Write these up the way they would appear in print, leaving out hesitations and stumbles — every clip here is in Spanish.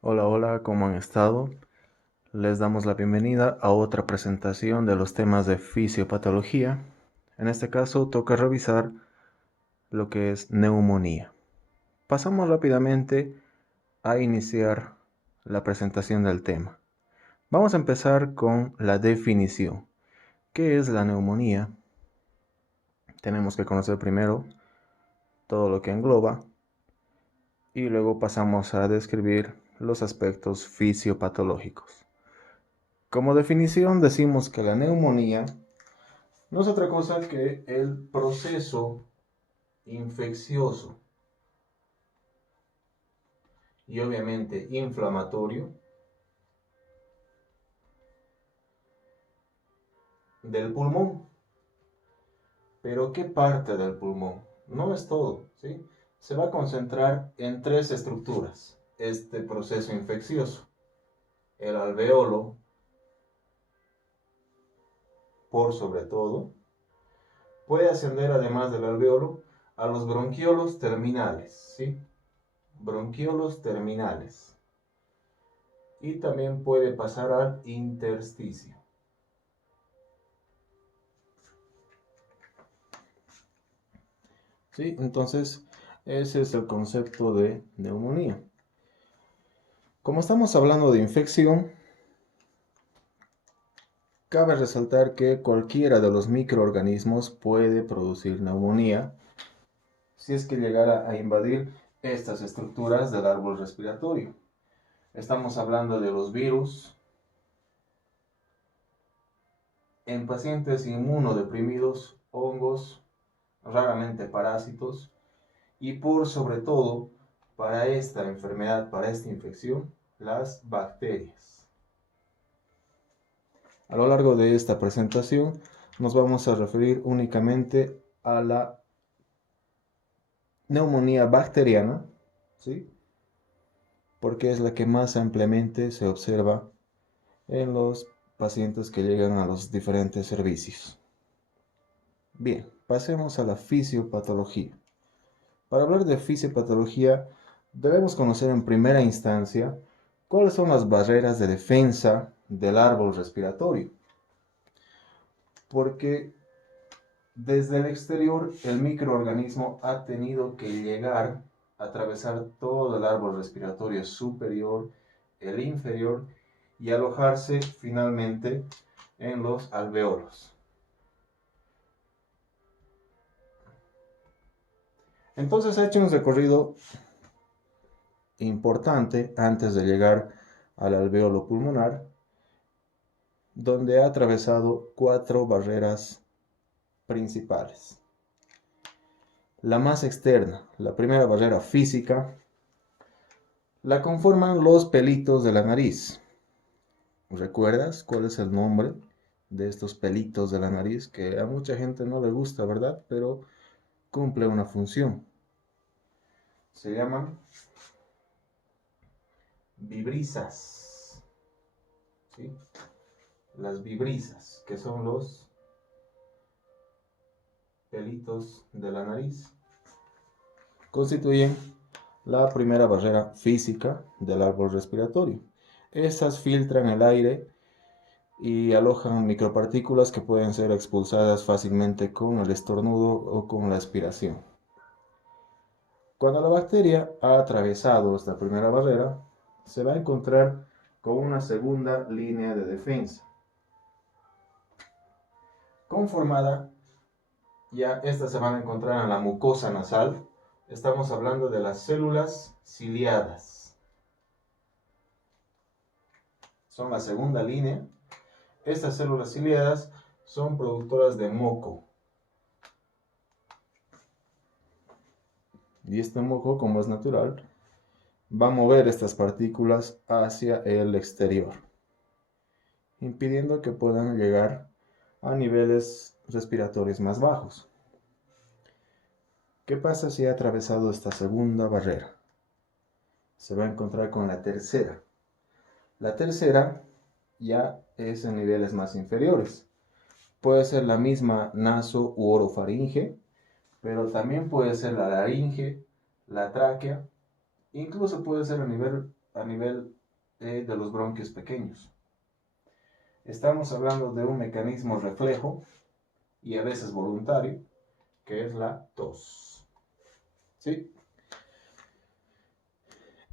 Hola, hola, ¿cómo han estado? Les damos la bienvenida a otra presentación de los temas de fisiopatología. En este caso toca revisar lo que es neumonía. Pasamos rápidamente a iniciar la presentación del tema. Vamos a empezar con la definición. ¿Qué es la neumonía? Tenemos que conocer primero todo lo que engloba y luego pasamos a describir los aspectos fisiopatológicos. Como definición decimos que la neumonía no es otra cosa que el proceso infeccioso y obviamente inflamatorio del pulmón. Pero ¿qué parte del pulmón? No es todo, ¿sí? Se va a concentrar en tres estructuras este proceso infeccioso. El alveolo, por sobre todo, puede ascender además del alveolo a los bronquiolos terminales, ¿sí? Bronquiolos terminales. Y también puede pasar al intersticio. ¿Sí? Entonces, ese es el concepto de neumonía. Como estamos hablando de infección, cabe resaltar que cualquiera de los microorganismos puede producir neumonía si es que llegara a invadir estas estructuras del árbol respiratorio. Estamos hablando de los virus en pacientes inmunodeprimidos, hongos, raramente parásitos, y por sobre todo, para esta enfermedad, para esta infección, las bacterias. A lo largo de esta presentación nos vamos a referir únicamente a la neumonía bacteriana, ¿sí? Porque es la que más ampliamente se observa en los pacientes que llegan a los diferentes servicios. Bien, pasemos a la fisiopatología. Para hablar de fisiopatología, debemos conocer en primera instancia cuáles son las barreras de defensa del árbol respiratorio. Porque desde el exterior el microorganismo ha tenido que llegar a atravesar todo el árbol respiratorio superior, el inferior y alojarse finalmente en los alveolos. Entonces ha hecho un recorrido importante antes de llegar al alveolo pulmonar, donde ha atravesado cuatro barreras principales. La más externa, la primera barrera física, la conforman los pelitos de la nariz. ¿Recuerdas cuál es el nombre de estos pelitos de la nariz? Que a mucha gente no le gusta, ¿verdad? Pero cumple una función. Se llaman vibrisas, ¿sí? Las vibrisas, que son los pelitos de la nariz, constituyen la primera barrera física del árbol respiratorio. Estas filtran el aire y alojan micropartículas que pueden ser expulsadas fácilmente con el estornudo o con la aspiración. Cuando la bacteria ha atravesado esta primera barrera, se va a encontrar con una segunda línea de defensa, conformada, ya esta se van a encontrar en la mucosa nasal. Estamos hablando de las células ciliadas. Son la segunda línea. Estas células ciliadas son productoras de moco. Y este moco, como es natural, va a mover estas partículas hacia el exterior, impidiendo que puedan llegar a niveles respiratorios más bajos. ¿Qué pasa si ha atravesado esta segunda barrera? Se va a encontrar con la tercera. La tercera ya es en niveles más inferiores. Puede ser la misma naso u orofaringe, pero también puede ser la laringe, la tráquea, incluso puede ser a nivel a nivel de los bronquios pequeños. Estamos hablando de un mecanismo reflejo y a veces voluntario, que es la tos. ¿Sí?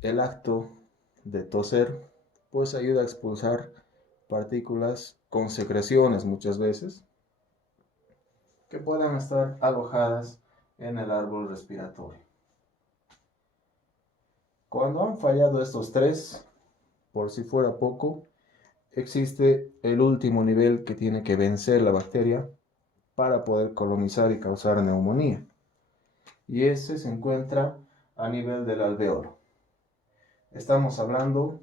El acto de toser pues ayuda a expulsar partículas con secreciones muchas veces que puedan estar alojadas en el árbol respiratorio. Cuando han fallado estos tres, por si fuera poco, existe el último nivel que tiene que vencer la bacteria para poder colonizar y causar neumonía. Y ese se encuentra a nivel del alveolo. Estamos hablando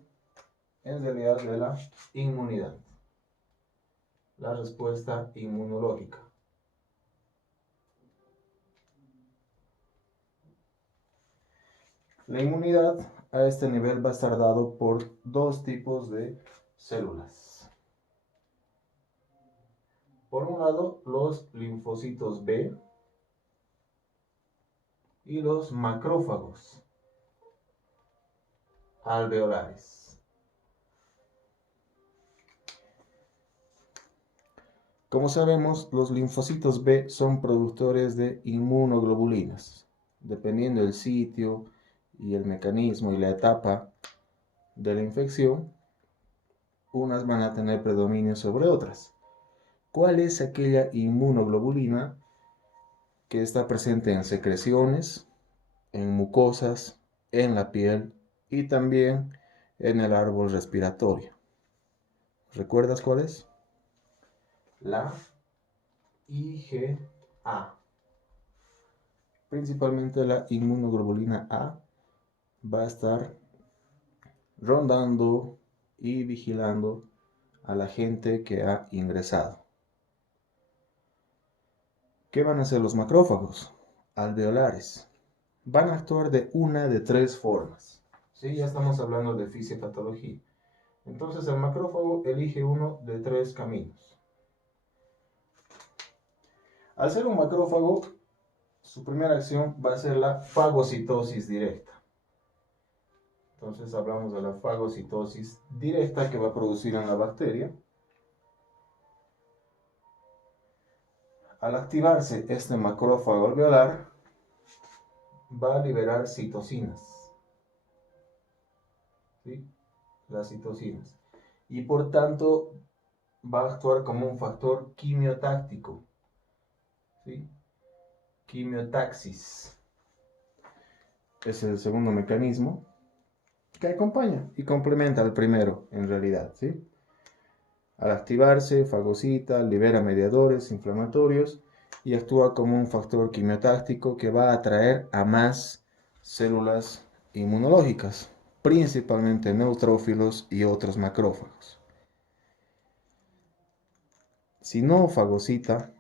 en realidad de la inmunidad, la respuesta inmunológica. La inmunidad a este nivel va a estar dado por dos tipos de células. Por un lado, los linfocitos B y los macrófagos alveolares. Como sabemos, los linfocitos B son productores de inmunoglobulinas. Dependiendo del sitio y el mecanismo y la etapa de la infección, unas van a tener predominio sobre otras. ¿Cuál es aquella inmunoglobulina que está presente en secreciones, en mucosas, en la piel y también en el árbol respiratorio? ¿Recuerdas cuál es? La IgA. Principalmente la inmunoglobulina A va a estar rondando y vigilando a la gente que ha ingresado. ¿Qué van a hacer los macrófagos alveolares? Van a actuar de una de tres formas. ¿Sí? Ya estamos hablando de fisiopatología. Entonces el macrófago elige uno de tres caminos. Al ser un macrófago, su primera acción va a ser la fagocitosis directa. Entonces hablamos de la fagocitosis directa que va a producir en la bacteria. Al activarse este macrófago alveolar, va a liberar citocinas. ¿Sí? Las citocinas. Y por tanto va a actuar como un factor quimiotáctico. ¿Sí? Quimiotaxis. Es el segundo mecanismo que acompaña y complementa al primero en realidad. ¿Sí? Al activarse, fagocita, libera mediadores inflamatorios y actúa como un factor quimiotáctico que va a atraer a más células inmunológicas, principalmente neutrófilos y otros macrófagos. Si no fagocita,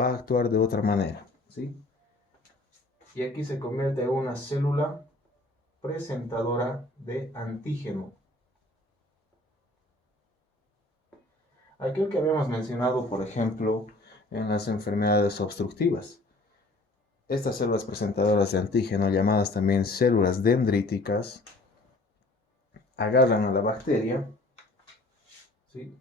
va a actuar de otra manera, ¿sí? Y aquí se convierte en una célula presentadora de antígeno. Aquel que habíamos mencionado, por ejemplo, en las enfermedades obstructivas. Estas células presentadoras de antígeno, llamadas también células dendríticas, agarran a la bacteria, ¿sí?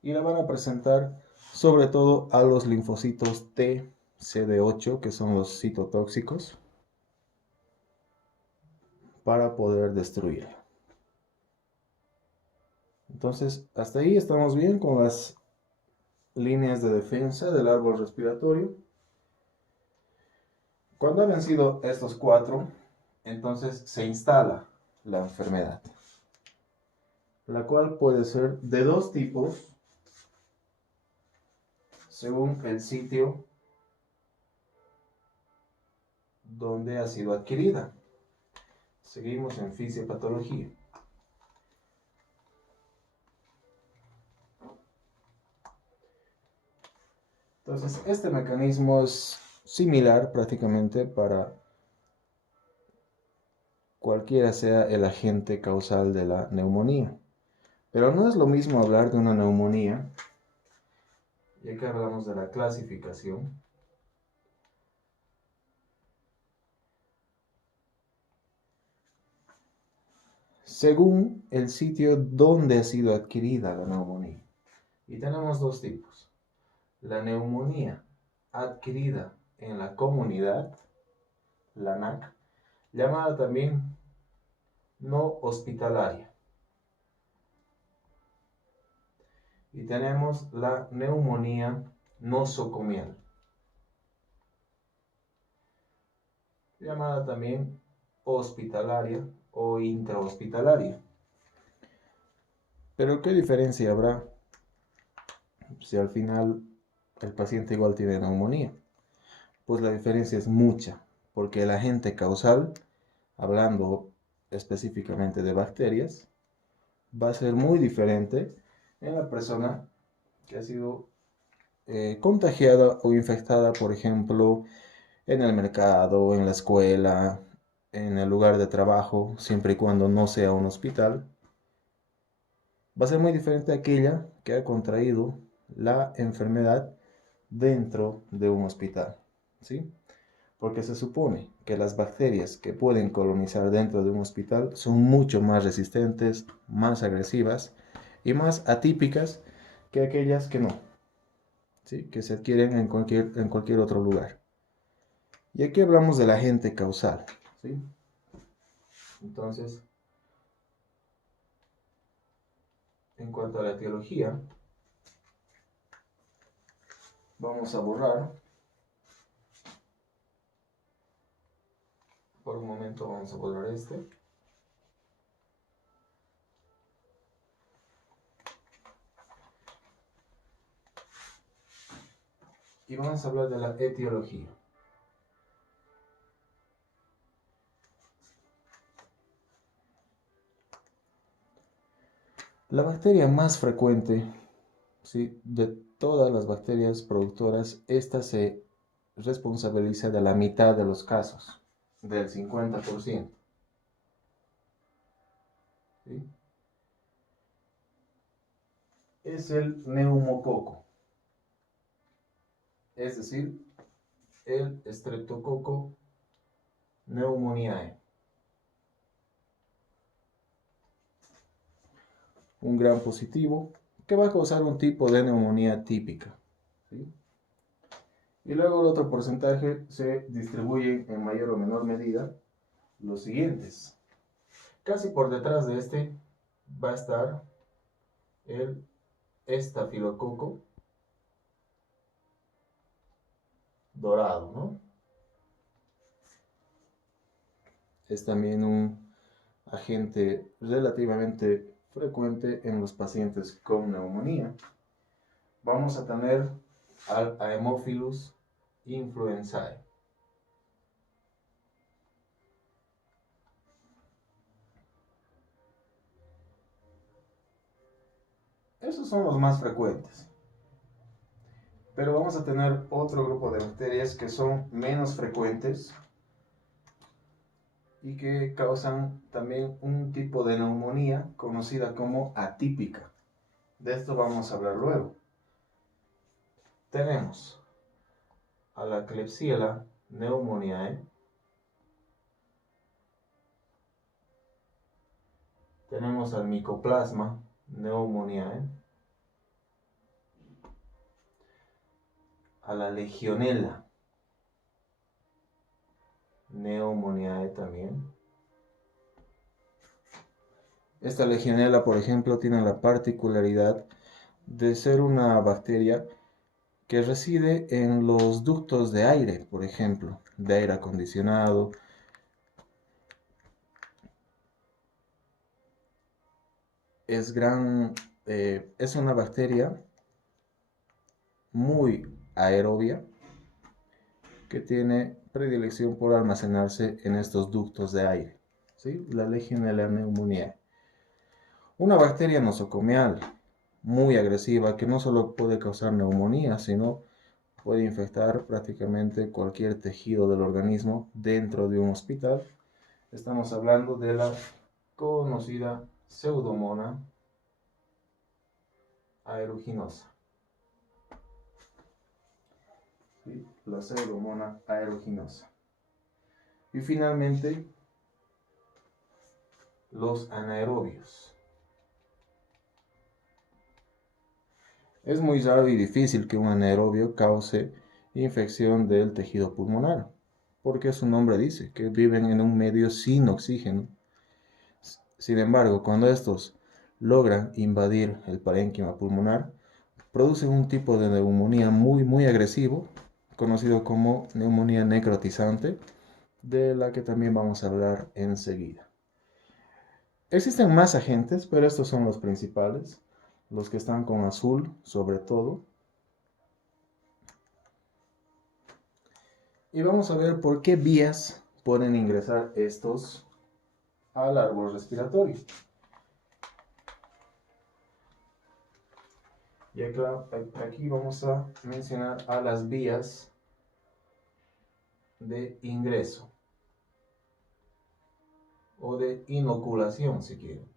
Y la van a presentar sobre todo a los linfocitos T, CD8, que son los citotóxicos, para poder destruirla. Entonces, hasta ahí estamos bien con las líneas de defensa del árbol respiratorio. Cuando han vencido estos cuatro, entonces se instala la enfermedad, la cual puede ser de dos tipos según el sitio donde ha sido adquirida. Seguimos en fisiopatología. Entonces, este mecanismo es similar prácticamente para cualquiera sea el agente causal de la neumonía. Pero no es lo mismo hablar de una neumonía, ya que hablamos de la clasificación, . según el sitio donde ha sido adquirida la neumonía. Y tenemos dos tipos. La neumonía adquirida en la comunidad, la NAC, llamada también no hospitalaria. Y tenemos la neumonía nosocomial, llamada también hospitalaria o intrahospitalaria. Pero ¿qué diferencia habrá si al final el paciente igual tiene neumonía? Pues la diferencia es mucha, porque el agente causal, hablando específicamente de bacterias, va a ser muy diferente en la persona que ha sido contagiada o infectada, por ejemplo, en el mercado, en la escuela, en el lugar de trabajo, siempre y cuando no sea un hospital. Va a ser muy diferente a aquella que ha contraído la enfermedad dentro de un hospital, ¿sí? Porque se supone que las bacterias que pueden colonizar dentro de un hospital son mucho más resistentes, más agresivas y más atípicas que aquellas que no, ¿sí? Que se adquieren en cualquier otro lugar. Y aquí hablamos del agente causal, ¿sí? Entonces, en cuanto a la etiología, vamos a borrar. Por un momento vamos a borrar este. Y vamos a hablar de la etiología. La bacteria más frecuente, ¿sí?, de todas las bacterias productoras, esta se responsabiliza de la mitad de los casos, del 50%. ¿Sí? Es el neumococo, es decir, el Streptococo pneumoniae. Un gran positivo que va a causar un tipo de neumonía típica, ¿sí? Y luego el otro porcentaje se distribuye en mayor o menor medida los siguientes. Casi por detrás de este va a estar el estafilococo dorado, ¿no? Es también un agente relativamente frecuente en los pacientes con neumonía. Vamos a tener al Haemophilus influenzae. Esos son los más frecuentes. Pero vamos a tener otro grupo de bacterias que son menos frecuentes y que causan también un tipo de neumonía conocida como atípica. De esto vamos a hablar luego. Tenemos a la Klebsiella pneumoniae, tenemos al Mycoplasma pneumoniae, a la Legionella pneumoniae también. Esta Legionella, por ejemplo, tiene la particularidad de ser una bacteria que reside en los ductos de aire, por ejemplo, de aire acondicionado. Es una bacteria muy aerobia que tiene predilección por almacenarse en estos ductos de aire, ¿sí? La Legionella pneumoniae. Una bacteria nosocomial muy agresiva que no solo puede causar neumonía, sino puede infectar prácticamente cualquier tejido del organismo dentro de un hospital. Estamos hablando de la conocida Pseudomonas aeruginosa. ¿Sí? La Pseudomonas aeruginosa. Y finalmente, los anaerobios. Es muy raro y difícil que un anaerobio cause infección del tejido pulmonar, porque su nombre dice que viven en un medio sin oxígeno. Sin embargo, cuando estos logran invadir el parénquima pulmonar, producen un tipo de neumonía muy agresivo, conocido como neumonía necrotizante, de la que también vamos a hablar enseguida. Existen más agentes, pero estos son los principales, los que están con azul sobre todo. Y vamos a ver por qué vías pueden ingresar estos al árbol respiratorio. Y aquí vamos a mencionar a las vías de ingreso o de inoculación, si quieren.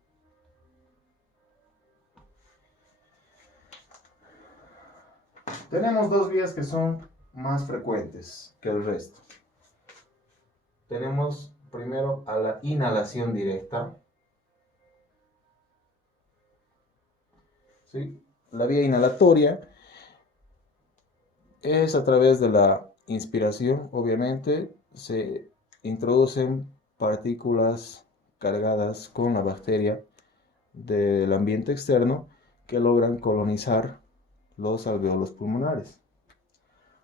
Tenemos dos vías que son más frecuentes que el resto. Tenemos primero a la inhalación directa. ¿Sí? La vía inhalatoria es a través de la inspiración, obviamente, se introducen partículas cargadas con la bacteria del ambiente externo que logran colonizar los alveolos pulmonares.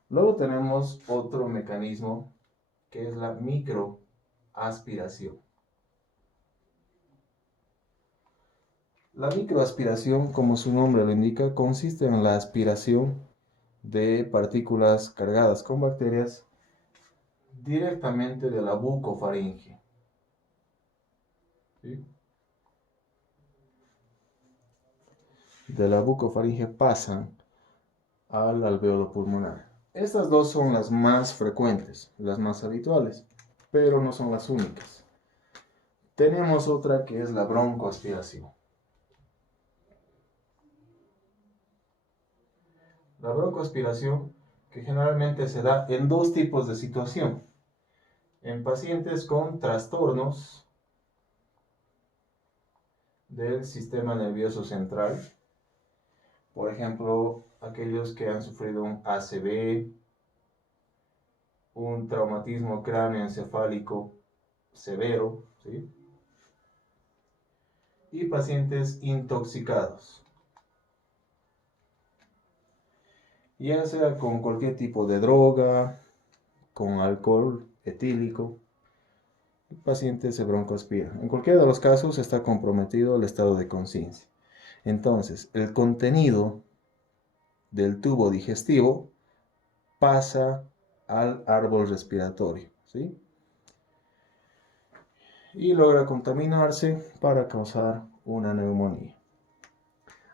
Luego tenemos otro mecanismo que es la microaspiración. La microaspiración, como su nombre lo indica, consiste en la aspiración de partículas cargadas con bacterias directamente de la bucofaringe. ¿Sí? De la bucofaringe pasan al alveolo pulmonar. Estas dos son las más frecuentes, las más habituales, pero no son las únicas. Tenemos otra que es la broncoaspiración. La broncoaspiración que generalmente se da en dos tipos de situación. En pacientes con trastornos del sistema nervioso central, por ejemplo, aquellos que han sufrido un ACV, un traumatismo cráneoencefálico severo, ¿sí? Y pacientes intoxicados, ya sea con cualquier tipo de droga, con alcohol etílico, el paciente se broncoaspira. En cualquiera de los casos está comprometido el estado de conciencia. Entonces, el contenido del tubo digestivo pasa al árbol respiratorio, ¿sí? Y logra contaminarse para causar una neumonía.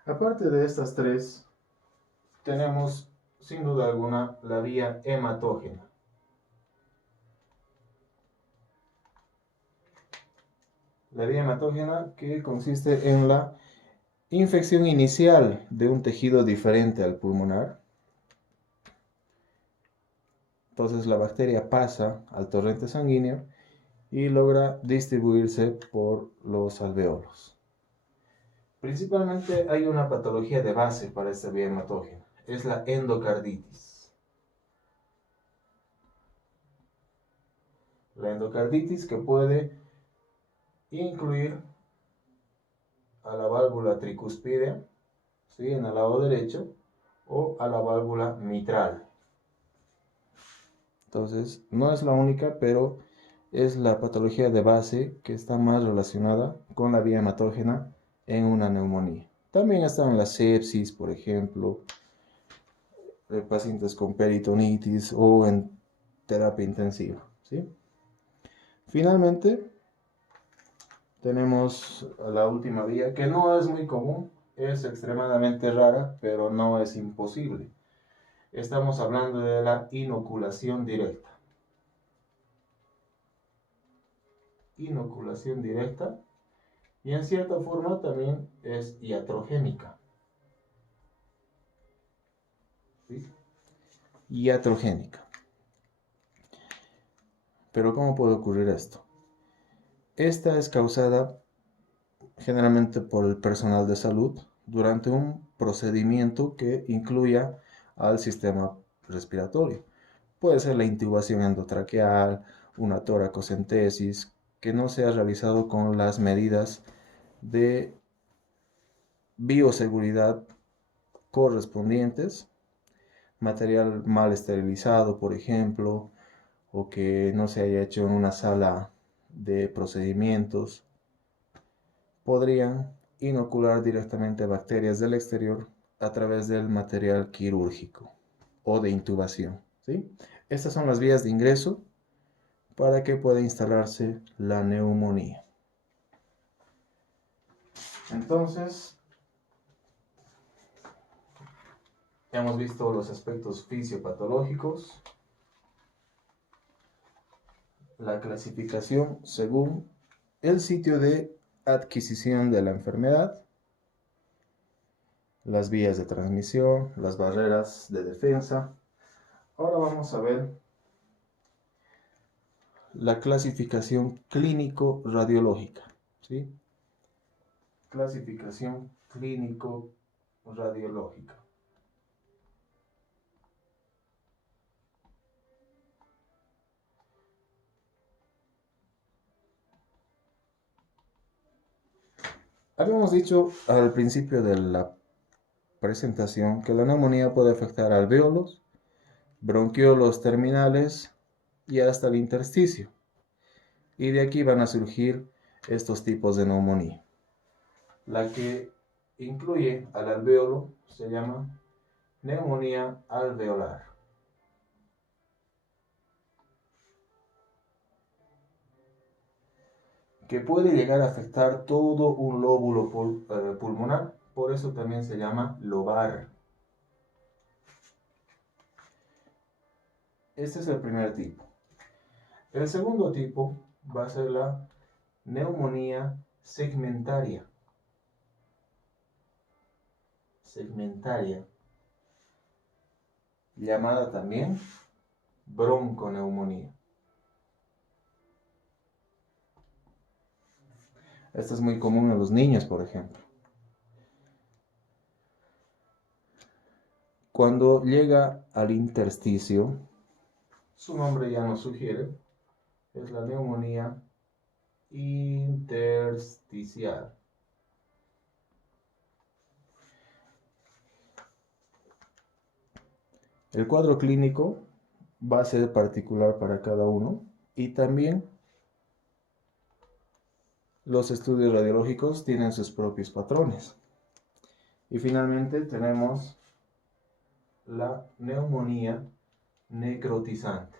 Aparte de estas tres, tenemos sin duda alguna la vía hematógena. La vía hematógena que consiste en la infección inicial de un tejido diferente al pulmonar. Entonces la bacteria pasa al torrente sanguíneo y logra distribuirse por los alveolos. Principalmente hay una patología de base para esta vía hematógena, es la endocarditis. La endocarditis que puede incluir a la válvula tricuspidea, ¿sí? En el lado derecho, o a la válvula mitral. Entonces, no es la única, pero es la patología de base que está más relacionada con la vía hematógena en una neumonía. También están la sepsis, por ejemplo, pacientes con peritonitis o en terapia intensiva, ¿sí? Finalmente, tenemos la última vía, que no es muy común, es extremadamente rara, pero no es imposible. Estamos hablando de la inoculación directa. Inoculación directa, y en cierta forma también es iatrogénica. ¿Sí? Iatrogénica. Pero ¿cómo puede ocurrir esto? Esta es causada generalmente por el personal de salud, durante un procedimiento que incluya al sistema respiratorio. Puede ser la intubación endotraqueal, una toracocentesis, que no sea realizado con las medidas de bioseguridad correspondientes, material mal esterilizado, por ejemplo, o que no se haya hecho en una sala de procedimientos, podrían inocular directamente bacterias del exterior a través del material quirúrgico o de intubación, ¿sí? Estas son las vías de ingreso para que pueda instalarse la neumonía. Entonces, hemos visto los aspectos fisiopatológicos, la clasificación según el sitio de adquisición de la enfermedad, las vías de transmisión, las barreras de defensa. Ahora vamos a ver la clasificación clínico-radiológica, ¿sí? Clasificación clínico-radiológica. Habíamos dicho al principio de la presentación que la neumonía puede afectar alvéolos, bronquiolos terminales y hasta el intersticio. Y de aquí van a surgir estos tipos de neumonía. La que incluye al alvéolo se llama neumonía alveolar. Que puede llegar a afectar todo un lóbulo pulmonar, por eso también se llama lobar. Este es el primer tipo. El segundo tipo va a ser la neumonía segmentaria. Segmentaria, llamada también bronconeumonía. Esta es muy común en los niños, por ejemplo. Cuando llega al intersticio, su nombre ya nos sugiere, es la neumonía intersticial. El cuadro clínico va a ser particular para cada uno y también los estudios radiológicos tienen sus propios patrones. Y finalmente tenemos la neumonía necrotizante.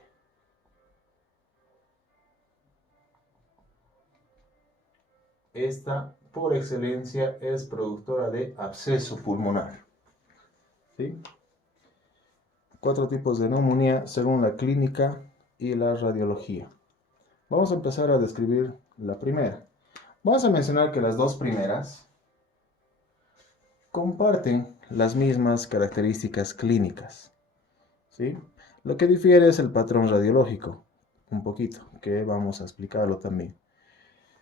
Esta, por excelencia, es productora de absceso pulmonar. ¿Sí? 4 tipos de neumonía según la clínica y la radiología. Vamos a empezar a describir la primera. Vamos a mencionar que las dos primeras comparten las mismas características clínicas, ¿sí? Lo que difiere es el patrón radiológico, un poquito, que vamos a explicarlo también.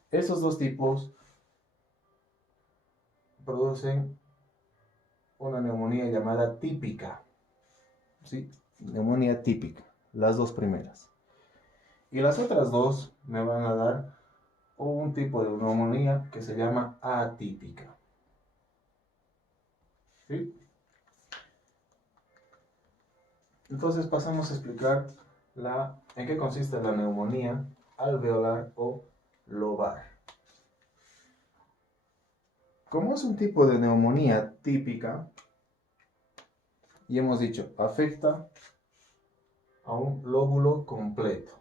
Esos dos tipos producen una neumonía llamada típica, ¿sí? Neumonía típica, las dos primeras. Y las otras dos me van a dar un tipo de neumonía que se llama atípica. ¿Sí? Entonces pasamos a explicar en qué consiste la neumonía alveolar o lobar. Como es un tipo de neumonía típica, y hemos dicho, afecta a un lóbulo completo.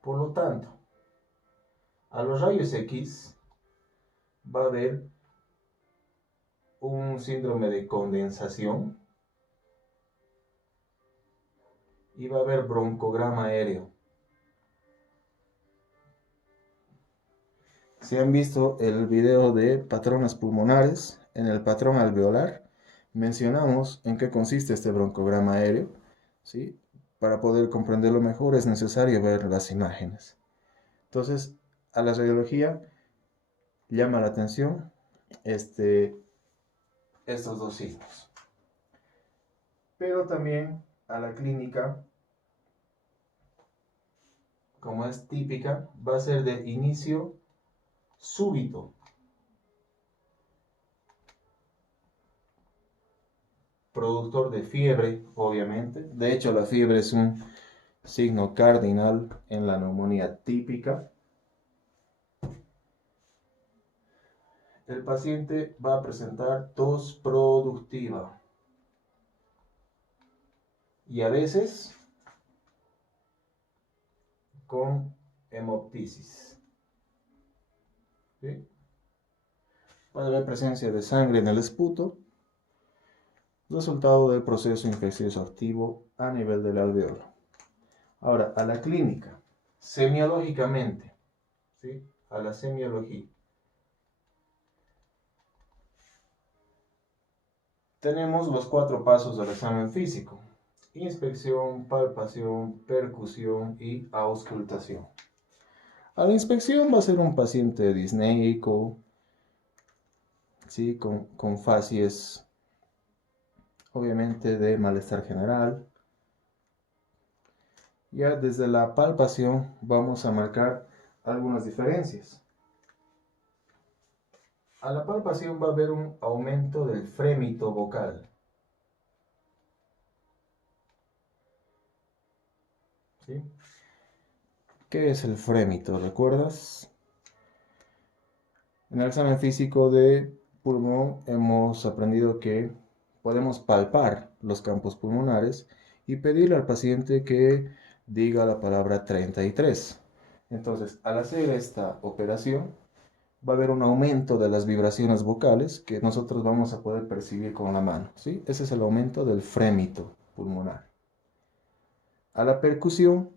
Por lo tanto, a los rayos X va a haber un síndrome de condensación y va a haber broncograma aéreo. Si han visto el video de patrones pulmonares, en el patrón alveolar, mencionamos en qué consiste este broncograma aéreo, ¿sí? Para poder comprenderlo mejor es necesario ver las imágenes. Entonces, a la radiología llama la atención estos dos signos. Pero también a la clínica, como es típica, va a ser de inicio súbito. Productor de fiebre, obviamente. De hecho, la fiebre es un signo cardinal en la neumonía típica. El paciente va a presentar tos productiva. Y a veces con hemoptisis. ¿Sí? Puede haber presencia de sangre en el esputo, resultado del proceso infeccioso activo a nivel del alveolo. Ahora, a la clínica, semiológicamente, ¿sí? A la semiología. Tenemos los 4 pasos del examen físico: inspección, palpación, percusión y auscultación. A la inspección va a ser un paciente disneico, ¿sí? con facies obviamente de malestar general. Ya desde la palpación vamos a marcar algunas diferencias. A la palpación va a haber un aumento del frémito vocal. ¿Sí? ¿Qué es el frémito? ¿Recuerdas? En el examen físico de pulmón hemos aprendido que podemos palpar los campos pulmonares y pedirle al paciente que diga la palabra 33. Entonces, al hacer esta operación, va a haber un aumento de las vibraciones vocales que nosotros vamos a poder percibir con la mano, ¿sí? Ese es el aumento del frémito pulmonar. A la percusión,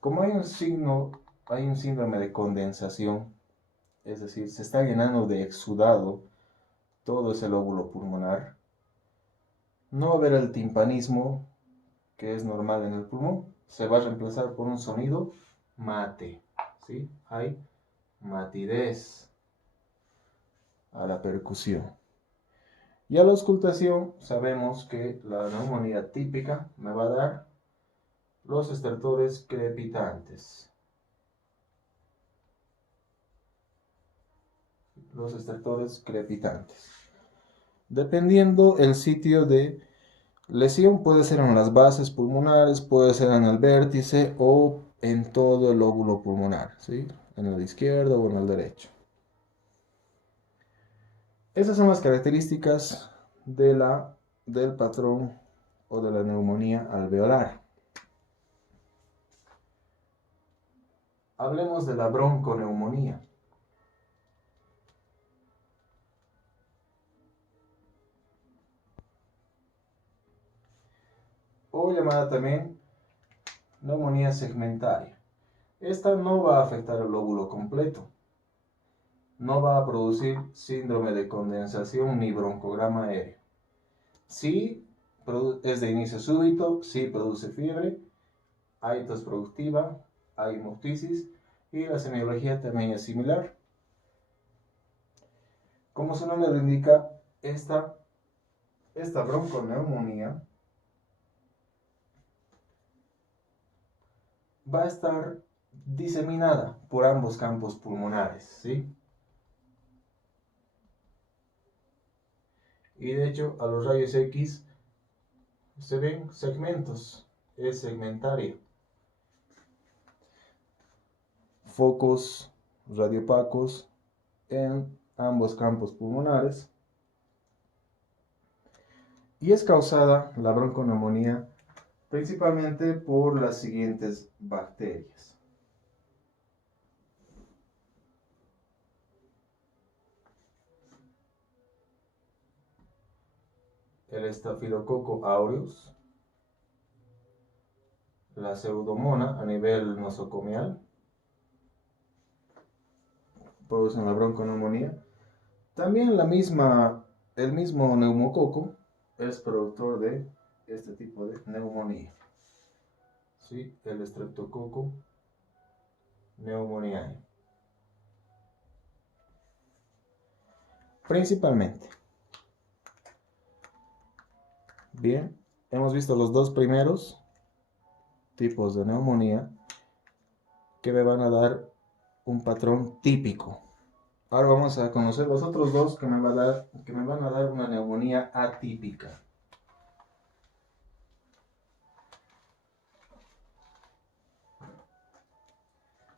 como hay un síndrome de condensación, es decir, se está llenando de exudado todo ese lóbulo pulmonar, no va a haber el timpanismo que es normal en el pulmón, se va a reemplazar por un sonido mate, ¿sí? Hay matidez a la percusión. Y a la auscultación sabemos que la neumonía típica me va a dar los estertores crepitantes. Los estertores crepitantes. Dependiendo el sitio de lesión, puede ser en las bases pulmonares, puede ser en el vértice o en todo el lóbulo pulmonar, ¿sí? En el izquierdo o en el derecho. Esas son las características del patrón o de la neumonía alveolar. Hablemos de la bronconeumonía. O llamada también neumonía segmentaria. Esta no va a afectar el lóbulo completo. No va a producir síndrome de condensación ni broncograma aéreo. Sí es de inicio súbito, sí produce fiebre, hay tos productiva, hay hemoptisis y la semiología también es similar. Como su nombre lo indica, esta bronconeumonía va a estar diseminada por ambos campos pulmonares, ¿sí? Y de hecho a los rayos X se ven segmentos, es segmentaria. Focos radiopacos en ambos campos pulmonares. Y es causada la bronconeumonía principalmente por las siguientes bacterias. El estafilococo aureus, la pseudomonas a nivel nosocomial, producen la bronconeumonía. También el mismo neumococo es productor de este tipo de neumonía. ¿Sí? El Streptococcus pneumoniae. principalmente. Bien, hemos visto los dos primeros tipos de neumonía que me van a dar un patrón típico. Ahora vamos a conocer los otros dos que me van a dar una neumonía atípica.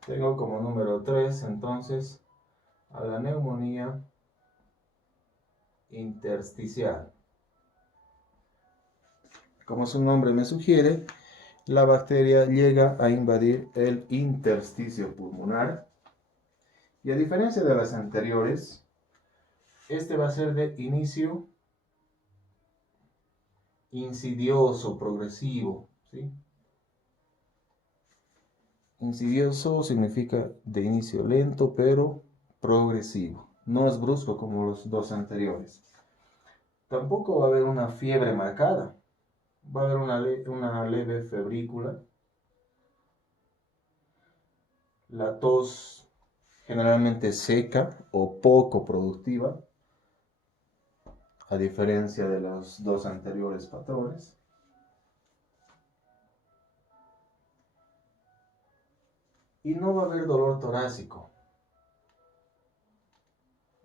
Tengo como número 3 entonces a la neumonía intersticial. Como su nombre me sugiere, la bacteria llega a invadir el intersticio pulmonar y a diferencia de las anteriores, este va a ser de inicio insidioso, progresivo, ¿sí? Insidioso significa de inicio lento, pero progresivo. No es brusco como los dos anteriores. Tampoco va a haber una fiebre marcada. Va a haber una leve febrícula. La tos generalmente seca o poco productiva, a diferencia de los dos anteriores patrones. Y no va a haber dolor torácico.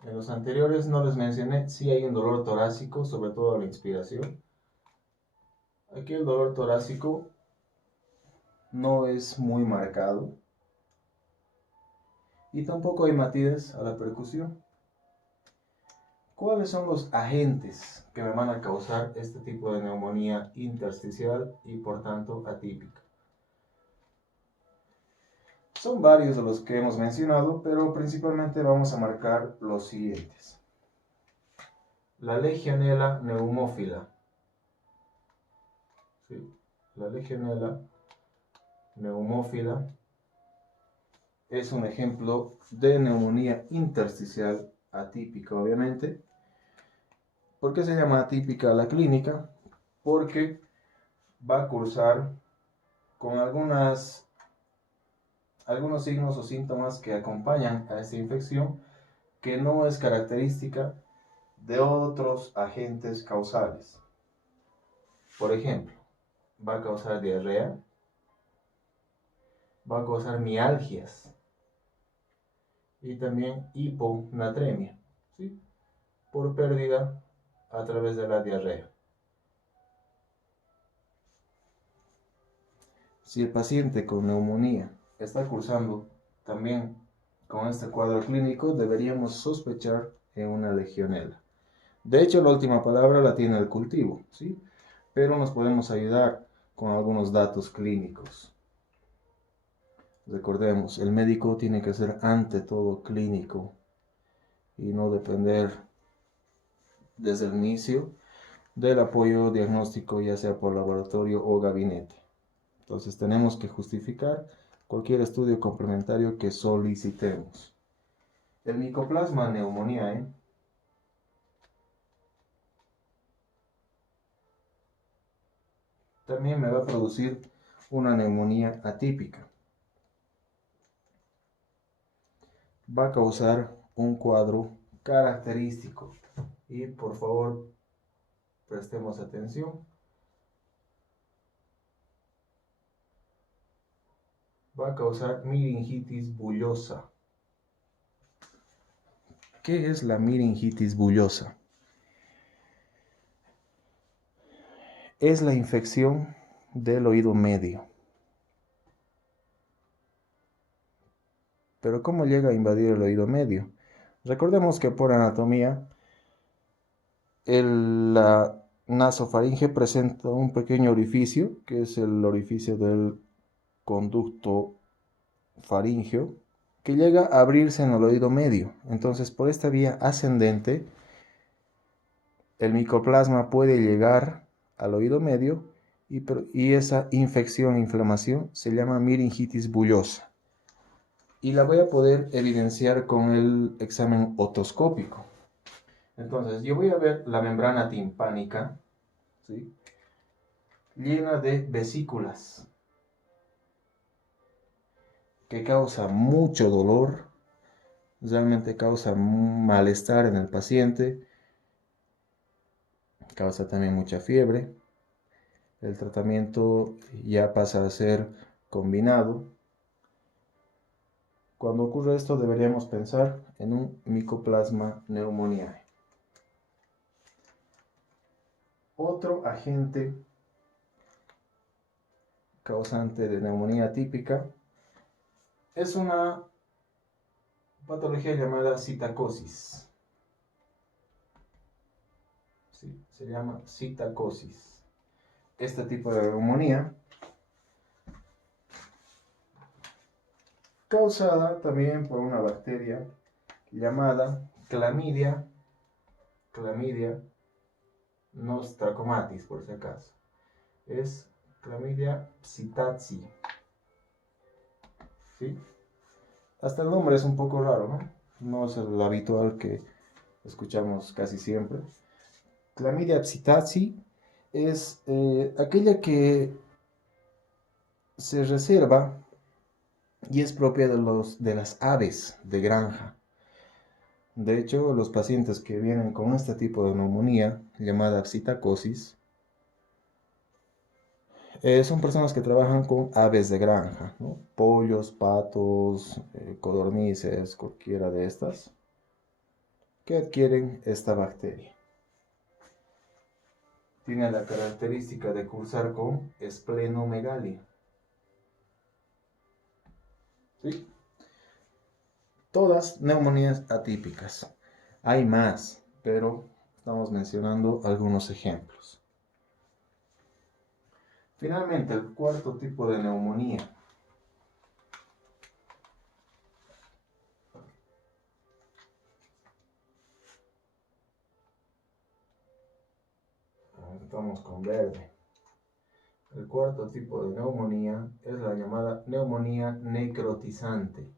En los anteriores no les mencioné, sí hay un dolor torácico, sobre todo a la inspiración. Aquí el dolor torácico no es muy marcado y tampoco hay matices a la percusión. ¿Cuáles son los agentes que me van a causar este tipo de neumonía intersticial y por tanto atípica? Son varios de los que hemos mencionado, pero principalmente vamos a marcar los siguientes. La Legionella pneumófila. ¿Sí? La Legionella pneumófila es un ejemplo de neumonía intersticial atípica, obviamente. ¿Por qué se llama atípica la clínica? Porque va a cursar con algunos signos o síntomas que acompañan a esta infección que no es característica de otros agentes causales. Por ejemplo, va a causar diarrea, va a causar mialgias y también hiponatremia, ¿sí? Por pérdida a través de la diarrea. Si el paciente con neumonía está cursando también con este cuadro clínico, deberíamos sospechar en una legionela. De hecho, la última palabra la tiene el cultivo, ¿sí? Pero nos podemos ayudar con algunos datos clínicos. Recordemos, el médico tiene que ser ante todo clínico y no depender desde el inicio del apoyo diagnóstico, ya sea por laboratorio o gabinete. Entonces tenemos que justificar cualquier estudio complementario que solicitemos. El Mycoplasma pneumoniae también me va a producir una neumonía atípica. Va a causar un cuadro característico y por favor prestemos atención. Va a causar miringitis bullosa. ¿Qué es la miringitis bullosa? Es la infección del oído medio. Pero ¿cómo llega a invadir el oído medio? Recordemos que por anatomía la nasofaringe presenta un pequeño orificio, que es el orificio del conducto faríngeo, que llega a abrirse en el oído medio. Entonces, por esta vía ascendente, el micoplasma puede llegar al oído medio y esa infección, inflamación, se llama miringitis bullosa. Y la voy a poder evidenciar con el examen otoscópico. Entonces, yo voy a ver la membrana timpánica, ¿sí?, llena de vesículas, que causa mucho dolor, realmente causa malestar en el paciente, causa también mucha fiebre. El tratamiento ya pasa a ser combinado. Cuando ocurre esto deberíamos pensar en un Mycoplasma pneumoniae. Otro agente causante de neumonía típica es una patología llamada citacosis. Sí, se llama citacosis. Este tipo de neumonía, causada también por una bacteria llamada Clamidia nostracomatis, por si acaso. Es Clamidia psittaci. ¿Sí? Hasta el nombre es un poco raro, ¿no? No es el habitual que escuchamos casi siempre. Clamidia psittaci es aquella que se reserva y es propia de las aves de granja. De hecho, los pacientes que vienen con este tipo de neumonía, llamada citacosis, son personas que trabajan con aves de granja, ¿no? Pollos, patos, codornices, cualquiera de estas, que adquieren esta bacteria. Tiene la característica de cursar con esplenomegalia. ¿Sí? Todas neumonías atípicas. Hay más, pero estamos mencionando algunos ejemplos. Finalmente, el cuarto tipo de neumonía. Estamos con verde. El cuarto tipo de neumonía es la llamada neumonía necrotizante.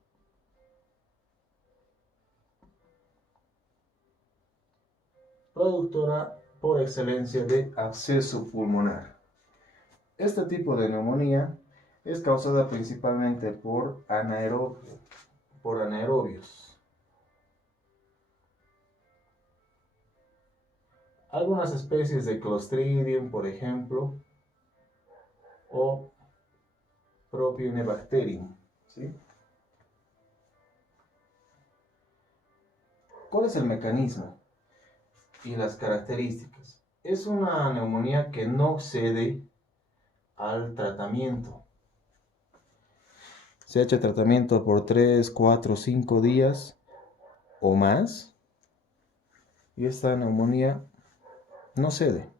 Productora por excelencia de absceso pulmonar. Este tipo de neumonía es causada principalmente por anaerobios. Algunas especies de Clostridium, por ejemplo, o Propionibacterium, ¿sí? ¿Cuál es el mecanismo y las características? Es una neumonía que no cede al tratamiento. Se echa tratamiento por 3, 4, 5 días o más y esta neumonía no cede.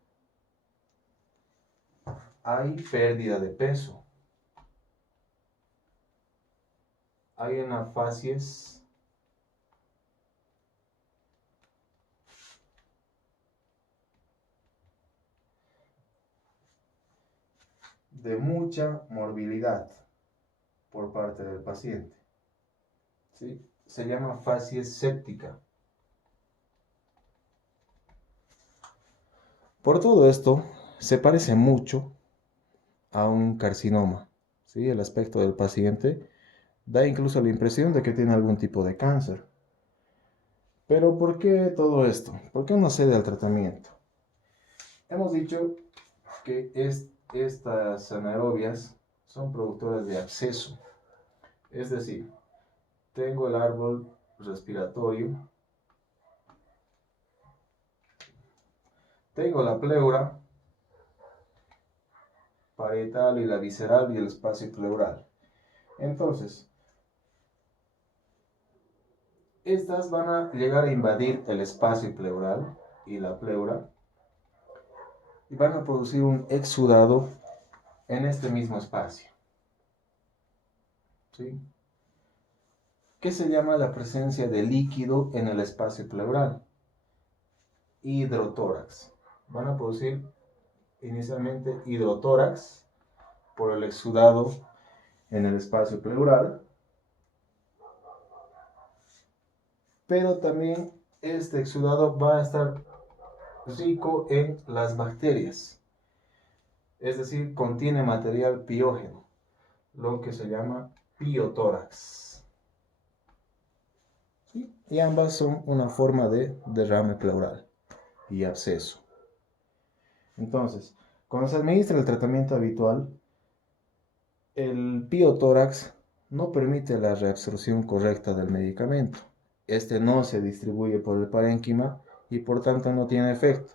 Hay pérdida de peso. Hay una facies de mucha morbilidad por parte del paciente. ¿Sí? Se llama facies séptica. Por todo esto, se parece mucho a un carcinoma. ¿Sí? El aspecto del paciente da incluso la impresión de que tiene algún tipo de cáncer. Pero ¿por qué todo esto? ¿Por qué no cede al tratamiento? Hemos dicho que estas anaerobias son productoras de absceso. Es decir, tengo el árbol respiratorio, tengo la pleura parietal y la visceral y el espacio pleural. Entonces, estas van a llegar a invadir el espacio pleural y la pleura y van a producir un exudado en este mismo espacio. ¿Sí? ¿Qué se llama la presencia de líquido en el espacio pleural? Hidrotórax. Van a producir inicialmente hidrotórax por el exudado en el espacio pleural, pero también este exudado va a estar rico en las bacterias, es decir, contiene material piógeno, lo que se llama piotórax. ¿sí? Y ambas son una forma de derrame pleural y absceso. Entonces, cuando se administra el tratamiento habitual, el piotórax no permite la reabsorción correcta del medicamento. Este no se distribuye por el parénquima y por tanto no tiene efecto.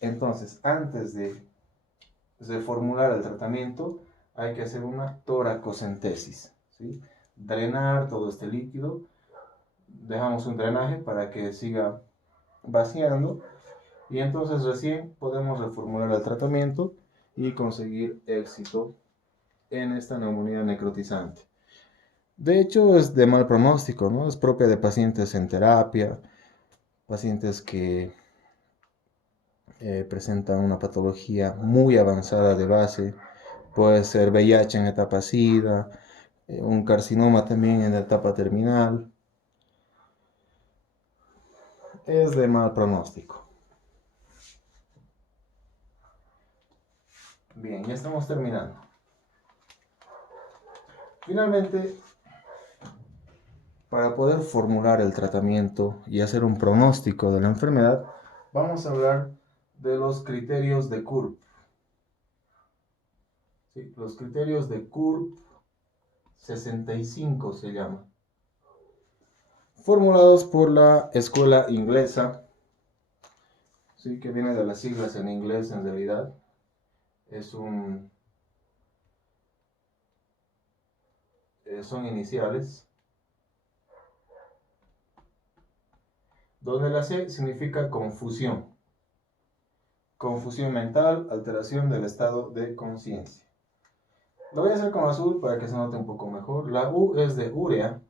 Entonces, antes de formular el tratamiento, hay que hacer una toracocentesis, ¿sí? Drenar todo este líquido, dejamos un drenaje para que siga vaciando y entonces recién podemos reformular el tratamiento y conseguir éxito en esta neumonía necrotizante. De hecho, es de mal pronóstico, ¿no? Es propia de pacientes en terapia, pacientes que presentan una patología muy avanzada de base, puede ser VIH en etapa SIDA, un carcinoma también en etapa terminal. Es de mal pronóstico. Bien, ya estamos terminando. Finalmente, para poder formular el tratamiento y hacer un pronóstico de la enfermedad, vamos a hablar de los criterios de CURB. ¿Sí? Los criterios de CURB 65 se llama. Formulados por la escuela inglesa, ¿sí? Que viene de las siglas en inglés en realidad. Son iniciales, donde la C significa confusión. Confusión mental, alteración del estado de conciencia. Lo voy a hacer con azul para que se note un poco mejor. La U es de urea,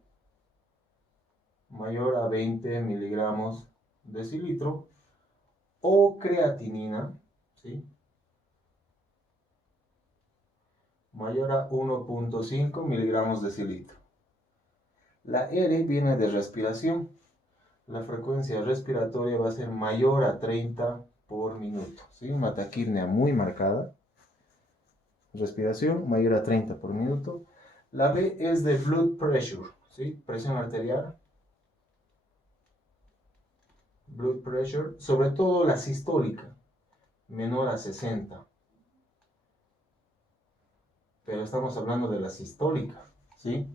mayor a 20 miligramos decilitro, o creatinina, ¿sí? Mayor a 1.5 miligramos decilitro. La R viene de respiración. La frecuencia respiratoria va a ser mayor a 30 por minuto, ¿sí? Una taquirnia muy marcada. Respiración mayor a 30 por minuto. La B es de blood pressure, ¿sí? Presión arterial. Blood pressure, sobre todo la sistólica, menor a 60. Pero estamos hablando de la sistólica, ¿sí?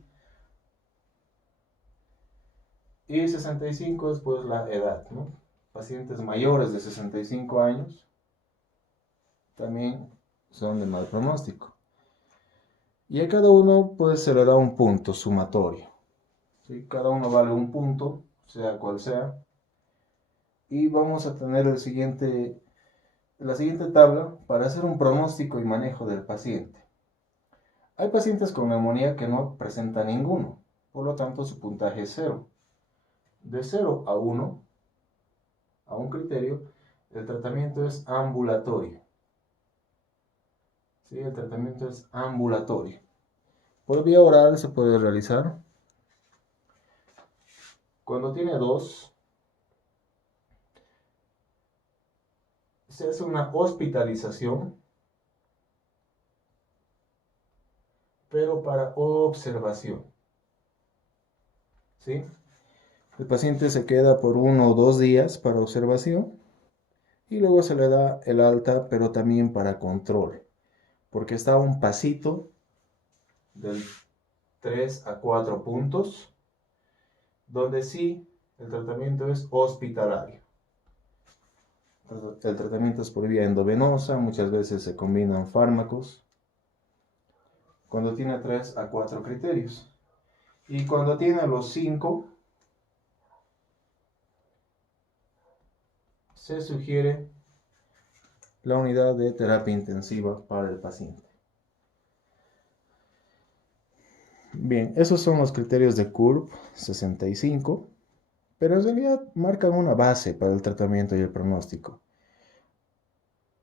Y 65 es pues la edad, ¿no? Pacientes mayores de 65 años también son de mal pronóstico. Y a cada uno pues se le da un punto sumatorio, ¿sí? Cada uno vale un punto, sea cual sea. Y vamos a tener la siguiente tabla para hacer un pronóstico y manejo del paciente. Hay pacientes con neumonía que no presentan ninguno, por lo tanto su puntaje es 0. De 0 a 1, a un criterio, el tratamiento es ambulatorio. ¿Sí? El tratamiento es ambulatorio. Por vía oral se puede realizar. Cuando tiene 2, se hace una hospitalización, pero para observación. ¿Sí? El paciente se queda por 1 o 2 días para observación y luego se le da el alta, pero también para control, porque está a un pasito del 3 a 4 puntos, donde sí el tratamiento es hospitalario. El tratamiento es por vía endovenosa, muchas veces se combinan fármacos, cuando tiene 3 a 4 criterios. Y cuando tiene los 5, se sugiere la unidad de terapia intensiva para el paciente. Bien, esos son los criterios de CURB 65, pero en realidad marcan una base para el tratamiento y el pronóstico.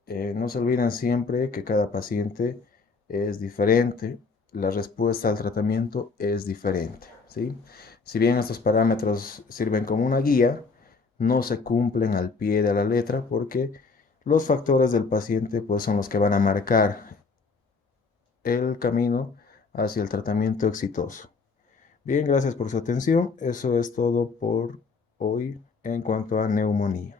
No se olviden siempre que cada paciente es diferente, la respuesta al tratamiento es diferente, ¿sí? Si bien estos parámetros sirven como una guía, no se cumplen al pie de la letra porque los factores del paciente pues, son los que van a marcar el camino hacia el tratamiento exitoso. Bien, gracias por su atención. Eso es todo por hoy en cuanto a neumonía.